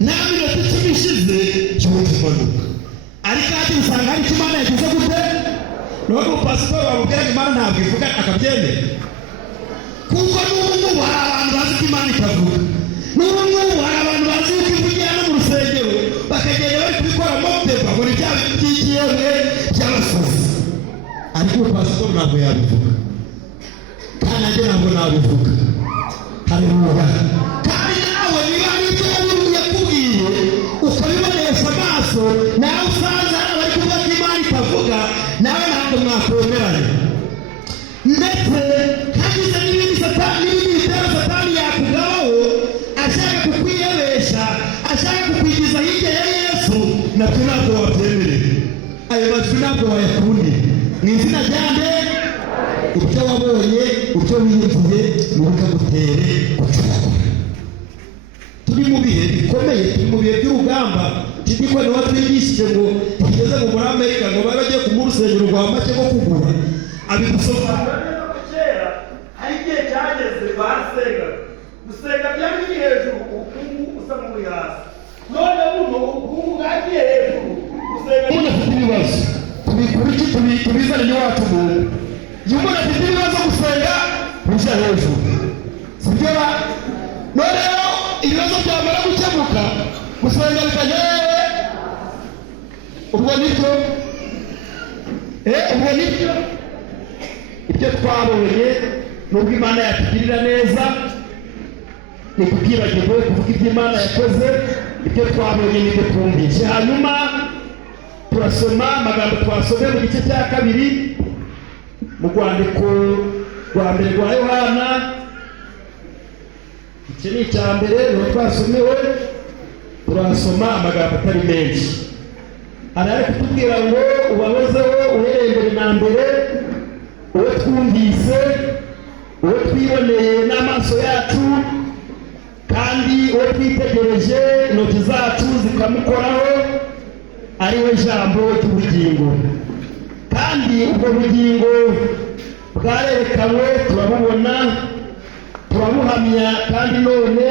nawe natutubishize cy'umumanuka ariko ati usanga ari Imana yagize gute no pastor wabwira Imana ntabwo ivuga akabyemera kuko n'ubu hari abantu bazi ko Imana itavuga n'ubu hari abantu bazi ko ivugira no mu rusengero bakagenda bari kubikora mopeba ngo n'ibyaba by'ikiyemwe by'abasazi ariko pastor ntabwo yabivuga kandi nanjye ntabwo nabivuga haleluya kandi nawe niba ari ibyo yakubwiye ukabibonesha amaso nawe usanze bari kuvuga ko Imana itavuga nawe ntabwo mwakwemeranya ndetse hagize n'ibindi bitero satani yakugaho ashaka kukwiyebesha ashaka kukwigiza hirya ya Yesu nabyo ntabwo wabyemerera ayo majwi ntabwo wayakundiye mu izina ryanjye ibyo wabonye ibyo wiyumviye ntibikagutere gucuragura turi mu bihe bikomeye turi mu bihe by'urugamba tidiko niho twigishije ngo tugeze muri Amerika ngo bari bagiye kumura urusengero rwa make rwo kugura abigusobanura kera hari igihe cyageze basenga gusenga byari biri hejuru ubukungu usa n'uri hasi none buno ubukungu bwagiye hejuru gusenga ufite ibibazo tubizane n'iwacu mu iyo umuntu afite ibibazo gusenga bijya hejuru sibyo ba none ibibazo byamara gukemuka gusenga bikajya ubwo nibyo ibyo twabonye nubwo Imana yatugirira neza ni kubwibagirwe kuvuga ibyo Imana yakoze ibyo twabonye nibyo twumvise hanyuma turasoma amagambo twasomye mu gice cya kabiri mu rwandiko rwa mbere rwa Yohana iki ni icya mbere niho twasomewe turasoma amagambo atari menshi ari kutubwira ngo ubahozeho uhereye mbere na mbere uwo twumvise uwo twiboneye n'amaso yacu kandi uwo twitegereje intoki zacu zikamukoraho ari we jambo ry'ubugingo kandi ubwo bugingo bwarerekanwe turabubona turabuhamya kandi none